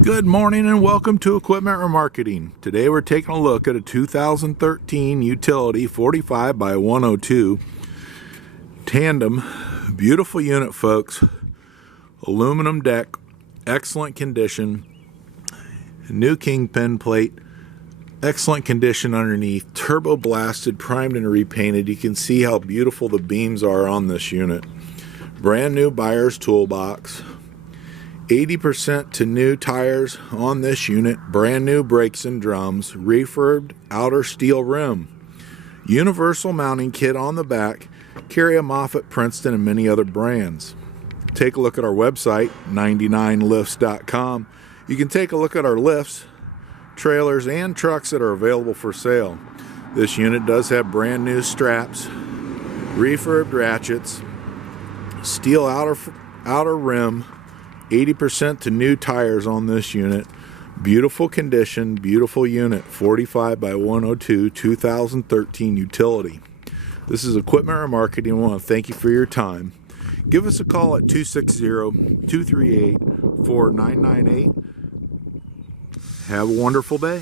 Good morning and welcome to Equipment Remarketing. Today we're taking a look at a 2013 utility 45 by 102 tandem. Beautiful unit, folks. Aluminum deck, excellent condition. New kingpin plate, excellent condition underneath. Turbo blasted, primed and repainted. You can see how beautiful the beams are on this unit. Brand new buyer's toolbox. 80% to new tires on this unit, brand new brakes and drums, refurbed outer steel rim, universal mounting kit on the back, carry a Moffett, Princeton, and many other brands. Take a look at our website, 99lifts.com. You can take a look at our lifts, trailers, and trucks that are available for sale. This unit does have brand new straps, refurbed ratchets, steel outer rim, 80% to new tires on this unit. Beautiful condition, beautiful unit. 45 by 102, 2013 utility. This is Equipment Remarketing. I want to thank you for your time. Give us a call at 260-238-4998. Have a wonderful day.